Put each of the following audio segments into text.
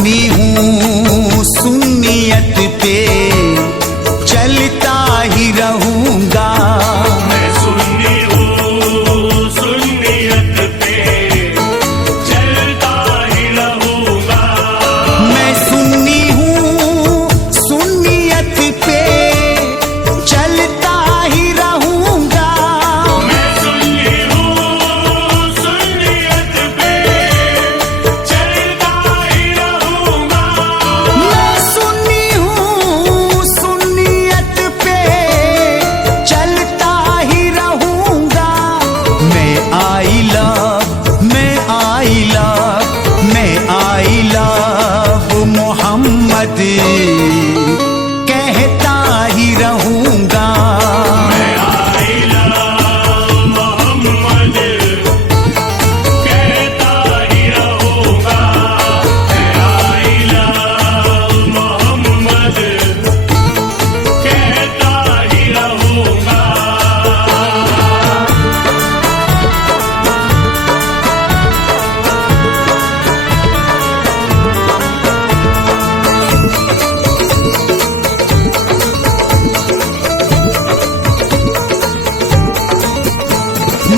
सुन्नी हूँ, सुन्नियत पे चलता ही रहूंगा। मैं सुन्नी हूँ, सुन्नियत पे चलता ही रहूंगा। मैं सुन्नी हूँ, सुन्नियत पे चलता ही रहूंगा। मैं सुन्नी हूँ, सुन्नियत पे चलता ही रहूंगा। मैं सुन्नी हूँ, सुन्नियत पे चलता ही रहूंगा। मैं आई लव मोहम्मद कहता ही रहूंगा। मैं आई लव मोहम्मद कहता ही रहूंगा। मैं आई लव मोहम्मद कहता ही रहूंगा।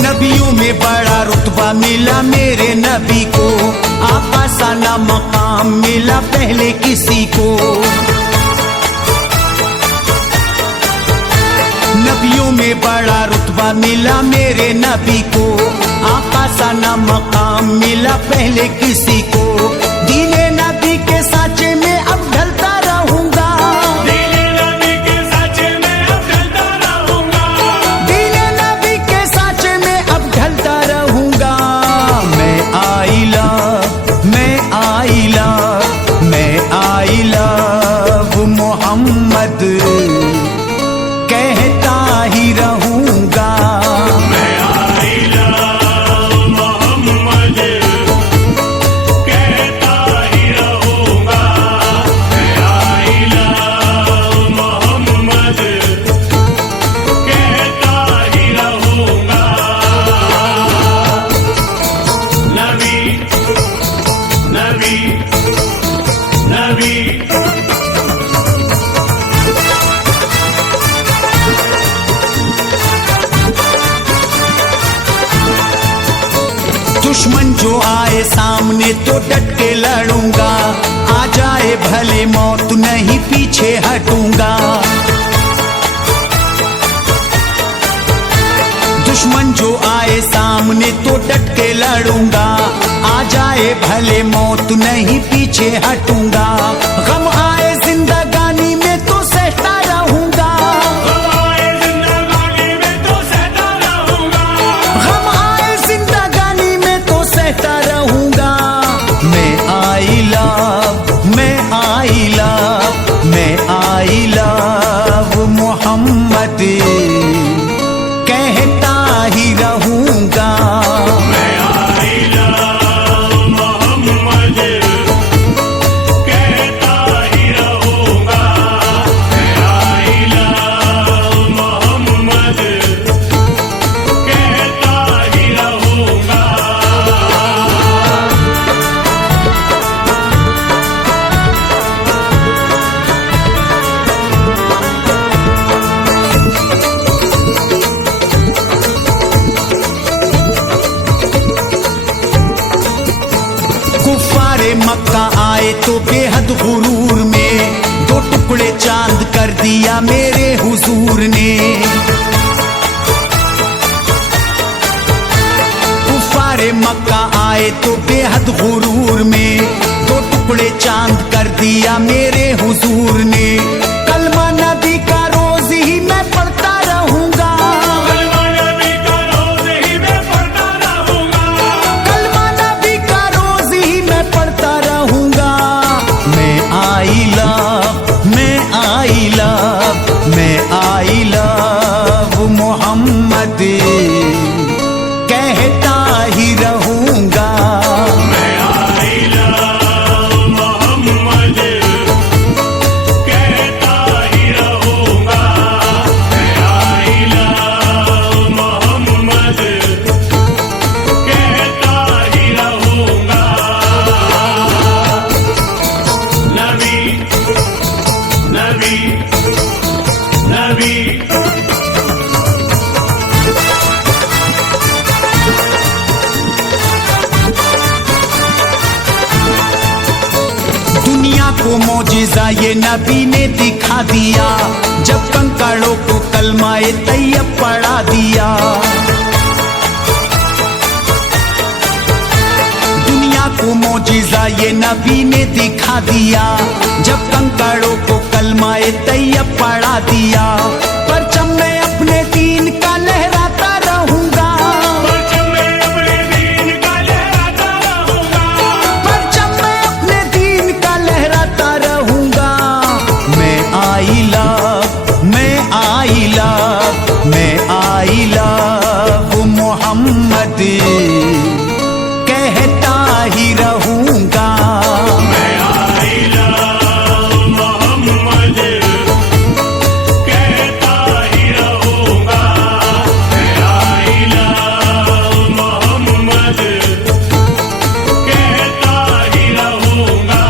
नबियों में बड़ा रुतबा मिला मेरे नबी को, आका सा ना मकाम मिला पहले किसी को। नबियों में बड़ा रुतबा मिला मेरे नबी को, आका सा ना मकाम मिला पहले किसी को। दीने नबी के साचे में अब ढलता रहूंगा। दीने नबी के साचे में अब ढलता रहूंगा। दीने नबी के साचे में अब ढलता रहूंगा। मैं आई लव मोहम्मद कहता ही रहूंगा। मैं आई लव मोहम्मद कहता ही रहूंगा। मैं आई लव मोहम्मद कहता ही रहूंगा। नबी नबी नबी दुश्मन जो आए सामने तो डट के लड़ूंगा। आ जाए भले मौत नहीं पीछे हटूंगा। दुश्मन जो आए सामने तो डट के लड़ूंगा। आ जाए भले मौत नहीं पीछे हटूंगा। गम आए जिंदगानी में तो सहता रहूंगा। गम आए जिंदगानी में तो सहता रहूंगा। गम आए जिंदगानी में तो सहता रहूंगा। मैं आई लव मोहम्मद कहता ही रहूंगा। मैं आई लव मोहम्मद कहता ही रहूंगा। मैं आई लव मोहम्मद कहता ही रहूंगा। कुफ्फारे मक्का आए तो बेहद गुरूर में, दो टुकड़े चांद कर दिया मेरे हुजूर ने। कुफ्फारे मक्का आए तो बेहद गुरूर में, दो टुकड़े चांद कर दिया मेरे हुजूर ने। कलमा नबी का रोज ही मैं पढ़ता रहूंगा। कलमा नबी का रोज ही मैं पढ़ता रहूंगा। कलमा नबी का रोज ही मैं पढ़ता रहूंगा। मैं आई लव मोहम्मद कहता ही रहूंगा। मैं आई लव को मौजिजा ये नबी ने दिखा दिया, जब कंकड़ों को कलमाए तैयब पढ़ा दिया। दुनिया को मौजिजा ये नबी ने दिखा दिया, जब कंकड़ों को कलमाए तैयब पढ़ा दिया। परचम मैं अपने दीन का लहराता रहूंगा, परचम मैं अपने दीन का लहराता रहूंगा, परचम मैं अपने दीन का लहराता रहूंगा। मैं आई लव, मैं आई लव, मैं आई लव मोहम्मद कहता ही रहूंगा। मैं आई लव मोहम्मद कहता ही रहूंगा, मैं आई लव मोहम्मद कहता ही रहूंगा।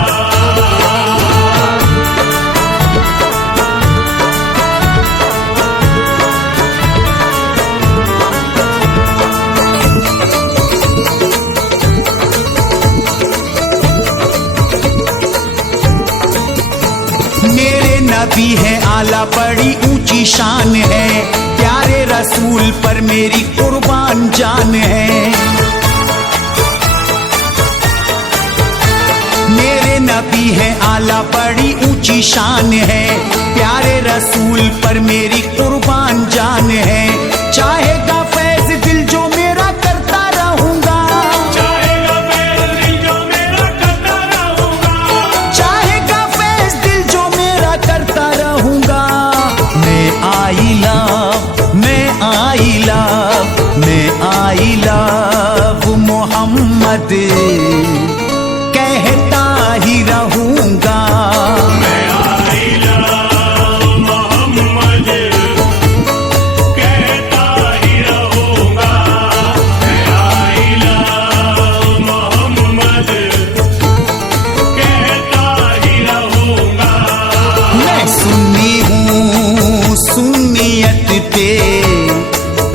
मेरे नबी है आला बड़ी ऊंची शान है, प्यारे रसूल पर मेरी कुर्बान जान है। मेरे नबी है आला बड़ी ऊंची शान है, प्यारे रसूल पर मेरी कुर्बान जान है। चाहेगा फैज दिल जो मेरा करता रहूंगा, चाहेगा फैज़ दिल जो मेरा करता रहूंगा, चाहेगा फैज दिल जो मेरा करता रहूंगा। मैं आई लव, मैं आई लव, मैं आई लव मोहम्मद कहता ही रहूंगा। मैं आई लव मोहम्मद कहता ही रहूंगा, मैं आई लव मोहम्मद कहता ही रहूंगा। मैं सुन्नी हूँ, सुन्नियत पे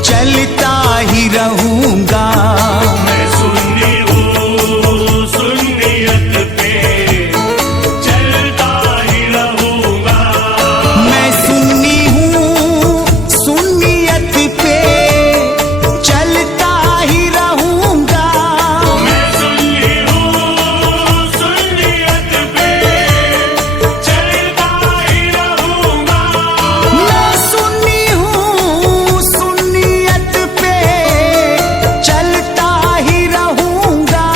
चलता ही रहूंगा। मैं सुन्नी हूँ, सुन्नियत पे चलता ही रहूंगा। मैं सुन्नी हूँ, सुन्नियत पे चलता ही रहूंगा। मैं सुन्नी हूँ, सुन्नियत पे चलता ही रहूंगा। मैं सुन्नी हूँ, सुन्नियत पे चलता ही रहूंगा।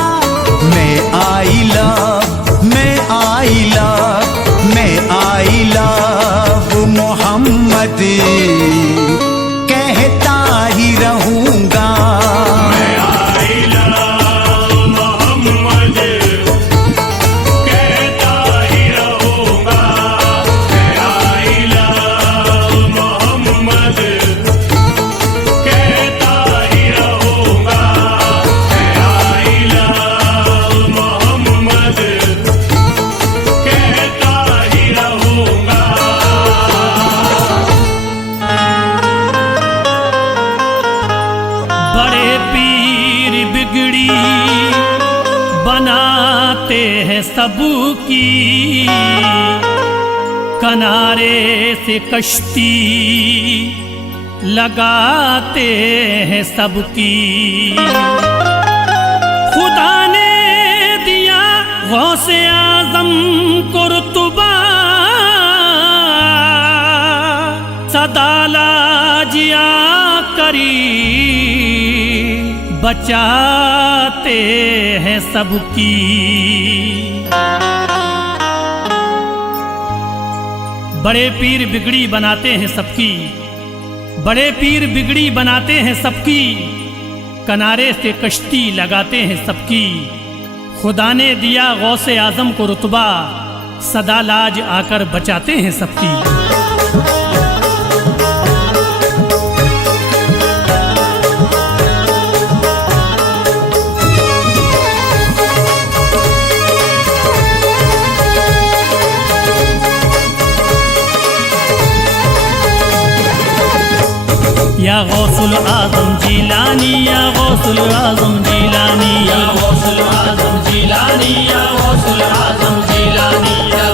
मैं आई लव, मैं आई लव, मैं आई लव मोहम्मद कहता ही रहूंगा। मैं आई लव मोहम्मद कहता ही रहूंगा, मैं आई लव मोहम्मद कहता ही रहूंगा, मैं आई लव मोहम्मद कहता ही रहूंगा। बड़े पीर बिगड़ी बनाते हैं सबकी, किनारे से कश्ती लगाते हैं सबकी। खुदा ने दिया गौसे आजम को रुतबा, सदा लाजिया करी बचाते हैं सबकी। बड़े पीर बिगड़ी बनाते हैं सबकी, बड़े पीर बिगड़ी बनाते हैं सबकी, किनारे से कश्ती लगाते हैं सबकी। खुदा ने दिया गौसे आजम को रुतबा, सदा लाज आकर बचाते हैं सबकी। या गौसुल आजम जिलानी, या गौसुल आजम जिलानी, या गौसुल आजम जिलानी, या गौसुल आजम जिलानी, या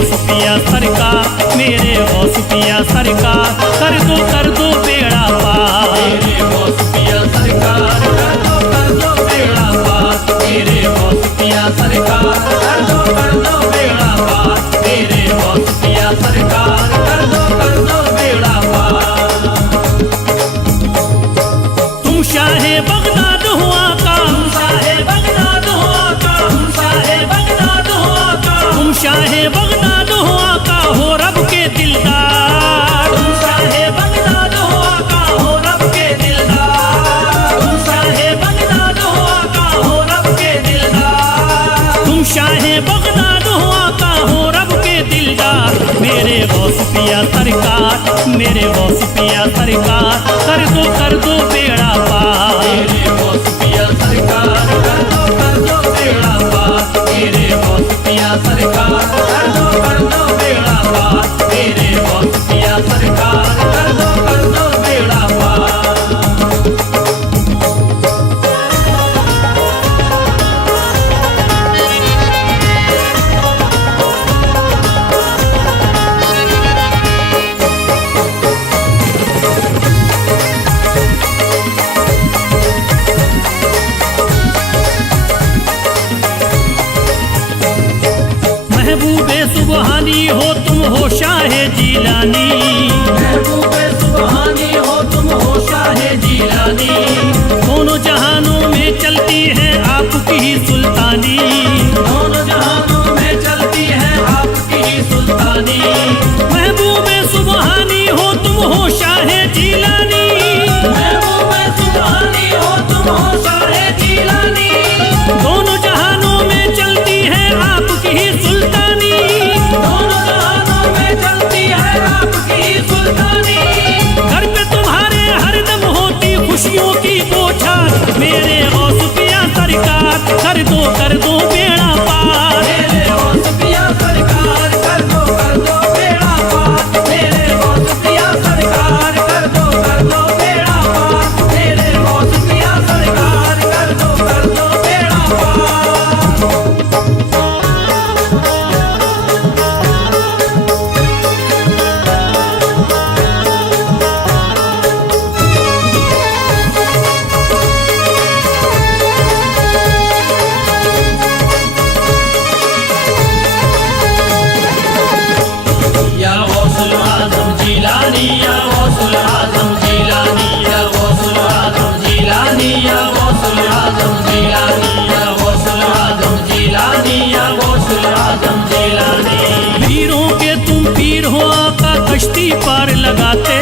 गौस पिया सरकार, मेरे गौस पिया सरकार, कर दो बेड़ा पार। मेरे गौस पिया सरकार, कर दो बेड़ा पार। मेरे गौस पिया सरकार, कर दो बेड़ा पार। मेरे गौस पिया सरकार, कर दो बेड़ा पार। तुम शाहे बगदाद हो आका, तुम शाहे बगदाद हो आका, तुम शाहे बगदाद हो आका, तुम शाहे बगदाद हो आका, हो रब के दिलदार। तुम शाहे बगदाद हो आका, हो रब के दिलदार। तुम शाहे बगदाद हो आका, हो रब के दिलदार। तुम शाहे बगदाद हो आका, हो रब के दिलदार। मेरे गौस पिया सरकार, मेरे गौस पिया सरकार, कर दो बेड़ा पार। मेरे गौस पिया सरकार, कर दो बेड़ा पार। मेरे गौस पिया सरकार, कर दो बेड़ा पार। मेरे गौस पिया सरकार, कर दो बेड़ा पार। महबूबे सुबहानी हो तुम हो शाहे जीलानी, महबूबे सुबहानी हो तुम हो शाहे जीलानी। दोनों जहानों में चलती है आपकी ही सुल्तानी, दोनों जहानों में चलती है आपकी ही सुल्तानी। महबूबे सुबहानी हो तुम हो शाहे जीलानी, महबूबे सुबहानी हो तुम हो शाहे जीलानी। दोनों जहानों में चलती है आपकी ही सुल्तानी, दोनों जहानों में चलती है आपकी ही सुल्तानी। घर पे तुम्हारे हरदम होती खुशियों की बौछार। मेरे गौस पिया सरकार, कर दो बेड़ा पार। मेरे गौस पिया सरकार, कर दो बेड़ा पार। मेरे गौस पिया सरकार, कर दो बेड़ा पार। मेरे गौस पिया सरकार, कर दो बेड़ा पार। या गौसुल आज़म जीलानी, या गौसुल आज़म जीलानी, या गौसुल आज़म जीलानी, या गौसुल आज़म जीलानी, या गौसुल आज़म जीलानी, या गौसुल आज़म जीलानी। पीरों के तुम पीर हो आका, कश्ती पार लगाते।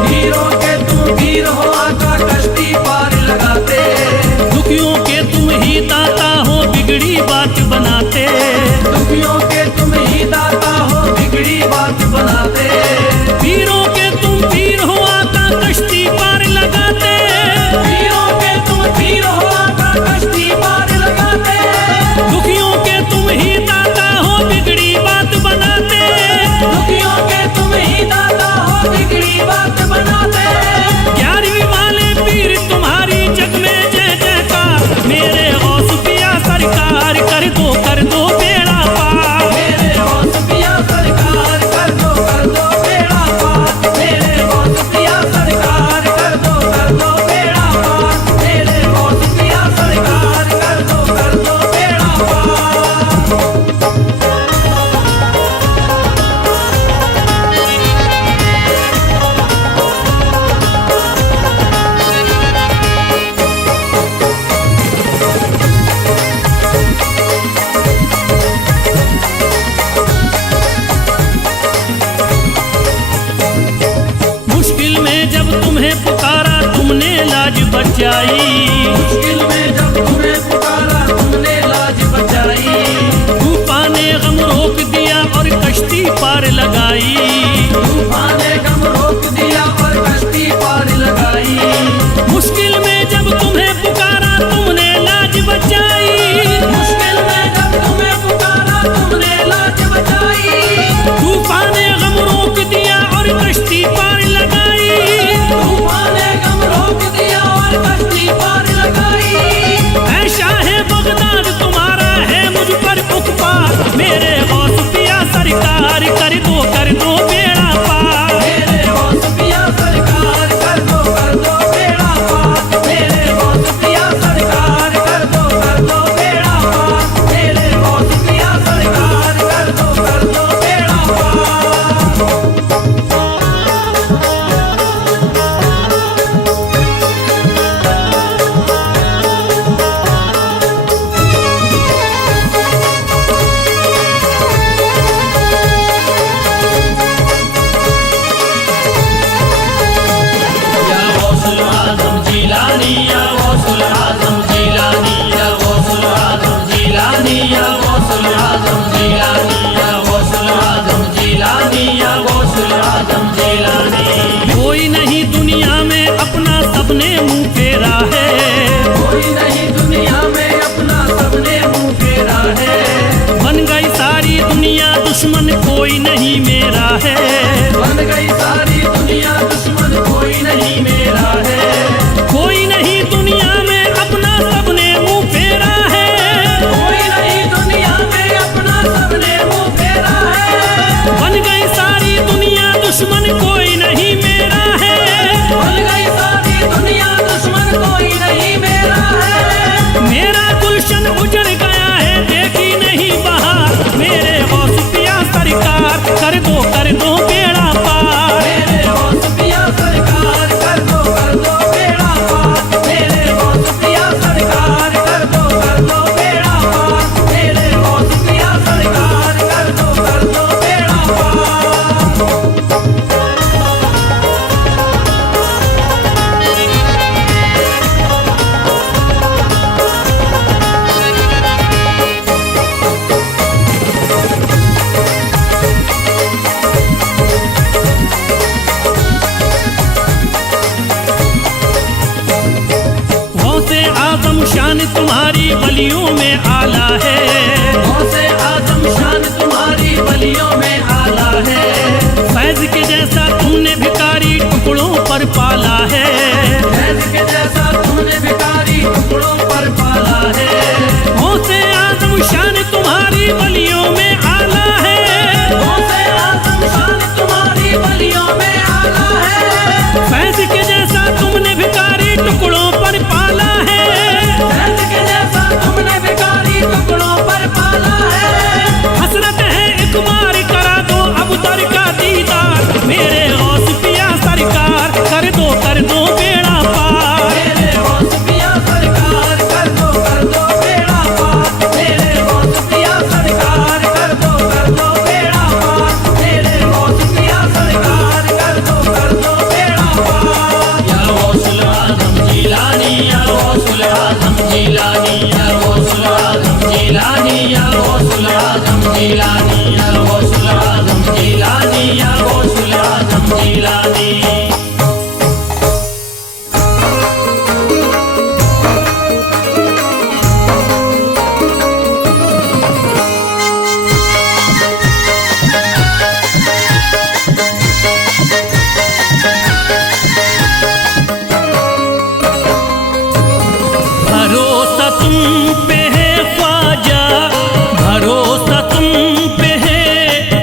पीरों के तुम पीर हो आका, कश्ती पार लगाते। दुखियों के तुम ही दाता हो, बिगड़ी बात बनाते। दुखियों के तुम ही दाता हो, बिगड़ी बात बनाते। पीरों के तुम पीर हो आका, कश्ती पार लगाते। पीरों के तुम पीर हो आका, कश्ती पार लगाते। दुखियों के तुम ही दाता हो, बिगड़ी बात बनाते। दुखियों के तुम ही दाता हो, बिगड़ी बात बनाते। 11वीं वाले पीर तुम्हारी जग में जय जयकार। मेरे गौस पिया सरकार, कर दो बेड़ा पार। मेरे गौस पिया सरकार, कर दो बेड़ा पार। मेरे गौस पिया सरकार, कर दो बेड़ा पार। मेरे गौस पिया सरकार, कर दो बेड़ा पार। मुश्किल में जब तुम्हें पुकारा तुमने लाज बचाई। मुश्किल में जब तुम्हें पुकारा तुमने लाज बचाई। तूफान ने गम रोक दिया और कश्ती पार लगाई। तूफान ने गम रोक दिया और कश्ती पार लगाई। मुश्किल में जब तुम्हें पुकारा तुमने लाज बचाई। मुश्किल में जब तुम्हें पुकारा तुमने लाज बचाई। तूफान ने गम रोक दिया और कश्ती पार लगाई। तूफान ने गम रोक दिया और कश्ती पार जीलानी। कोई नहीं दुनिया में अपना सबने मुंह फेरा है, कोई नहीं दुनिया में अपना सबने मुंह फेरा है। बन गई सारी दुनिया दुश्मन कोई नहीं मेरा है, बन गई सारी दुनिया दुश्मन कोई नहीं मेरा है। कोई नहीं दुनिया में अपना सबने मुंह फेरा है, कोई नहीं दुनिया में अपना सबने मुंह फेरा है। बन गई सारी दुनिया दुश्मन कोई नहीं मेरा है, बन गई सारी दुनिया दुश्मन कोई नहीं मेरा है। मेरा गुलशन उजड़ गया है देखी नहीं बहार, मेरे गौस पिया सरकार कर दो बेड़ा पार। मेरे गौस पिया सरकार कर दो बेड़ा पार। मेरे गौस पिया सरकार कर दो बेड़ा पार। मेरे गौस पिया सरकार कर दो बेड़ा पार। गौसे आजम शान तुम्हारी बलियों में आला है, गौसे आजम शान तुम्हारी बलियों में आला है। फैज के जैसा तुमने भिखारी टुकड़ों पर पाला है, फैज के जैसा तुमने भिखारी टुकड़ों पर पाला है। गौसे आजम शान तुम्हारी बलियों में आला है, गौसे आजम शान तुम्हारी बलियों में आला है। फैज के जैसा तुमने भिखारी टुकड़ों पर पाला है, फैज के जैसा तुमने भिखारी टुकड़ों पर पाला है। हसरत है एक बार करा दो अब दर का दीदार, मेरे गौस पिया सरकार कर दो बेड़ा पार। मेरे गौस पिया सरकार कर दो बेड़ा पार। मेरे गौस पिया सरकार कर दो बेड़ा पार। मेरे गौस पिया सरकार कर दो बेड़ा पार। या गौसुल आजम जीलानी, या गौसुल आजम जीलानी, या गौसुल आजम जीलानी, या गौसुल आजम जीलानी, या गौसुल आजम जीलानी, या गौसुल आजम जीलानी। भरोसा तुम पे है ख्वाजा, भरोसा तुम पे है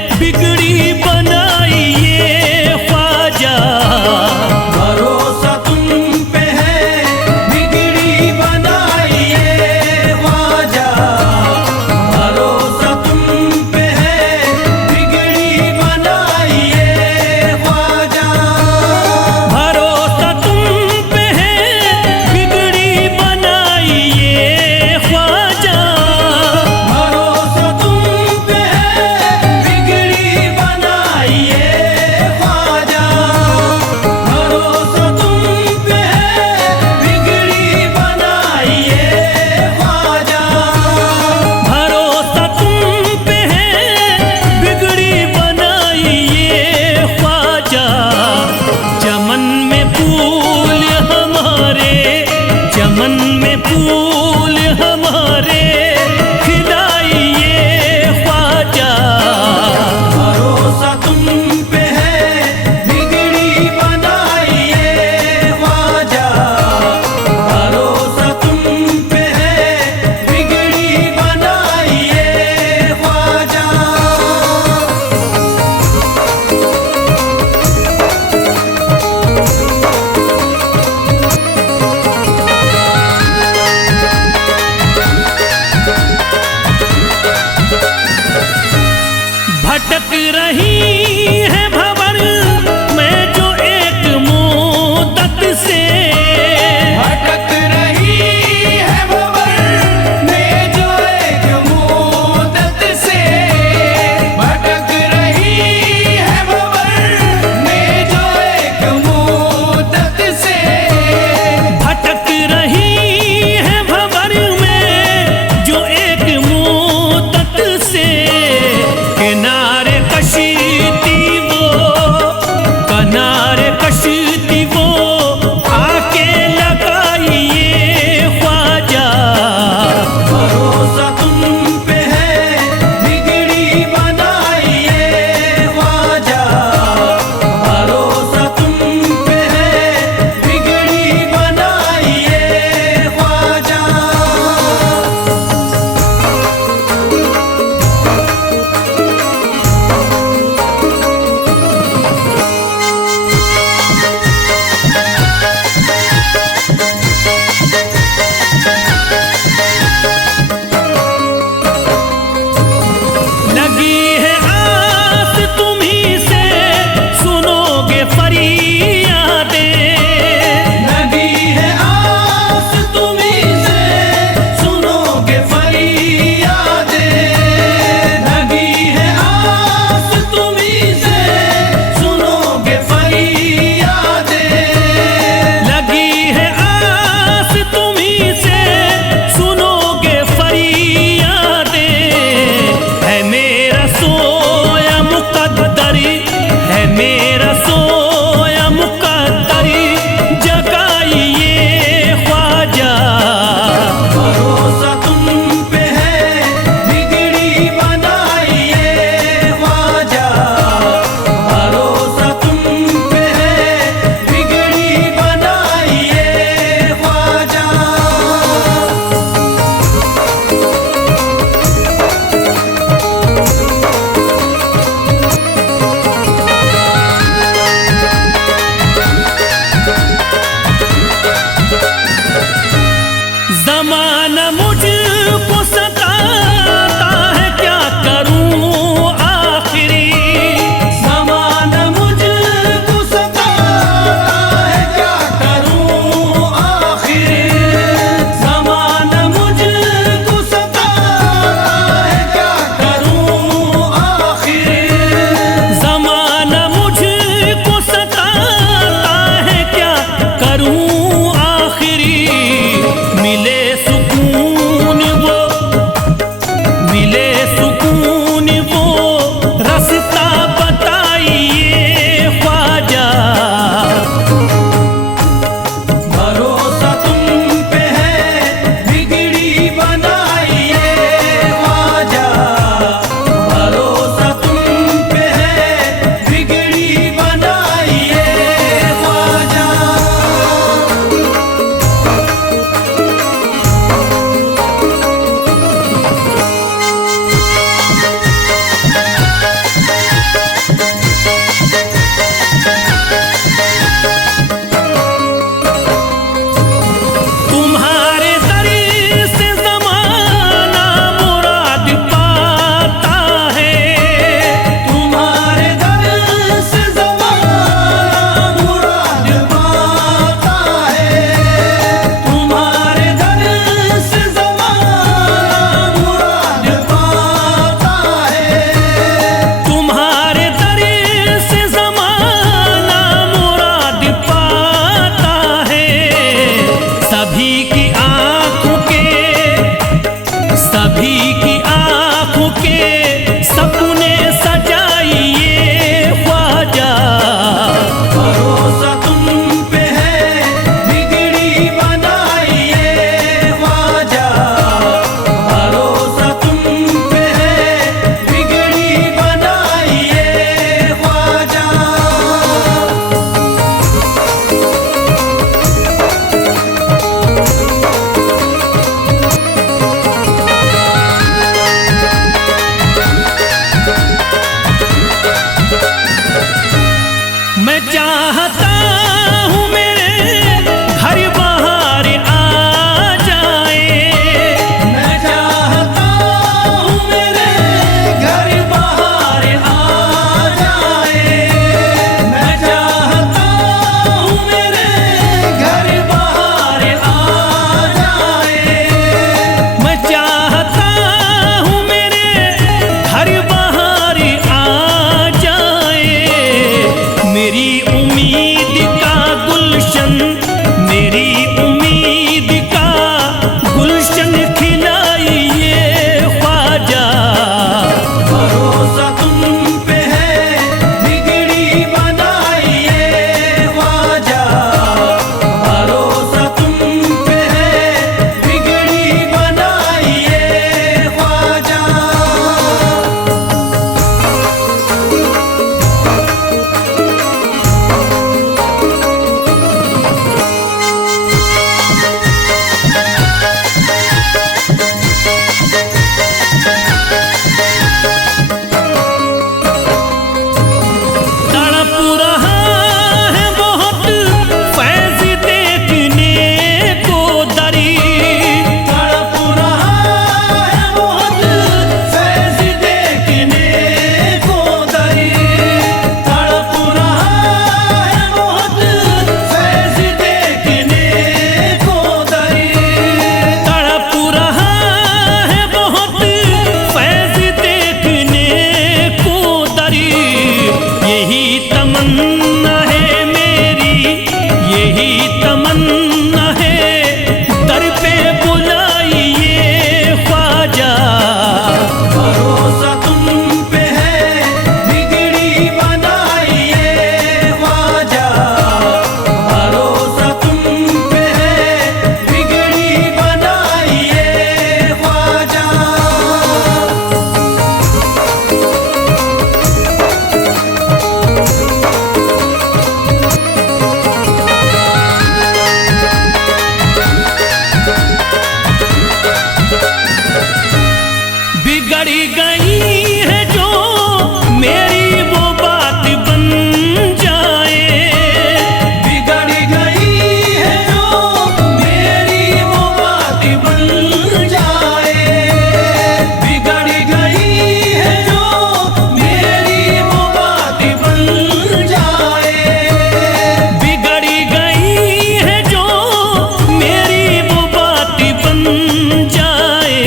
बिगड़ी गई है जो मेरी वो बात बन जाए, बिगड़ गई है जो मेरी वो बात बन जाए, बिगड़ गई है जो मेरी वो बात बन जाए, बिगड़ी गई है जो मेरी वो बात बन जाए।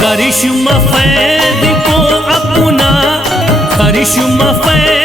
करिश्मा फैज़ को अपना, करिश्मा फैज़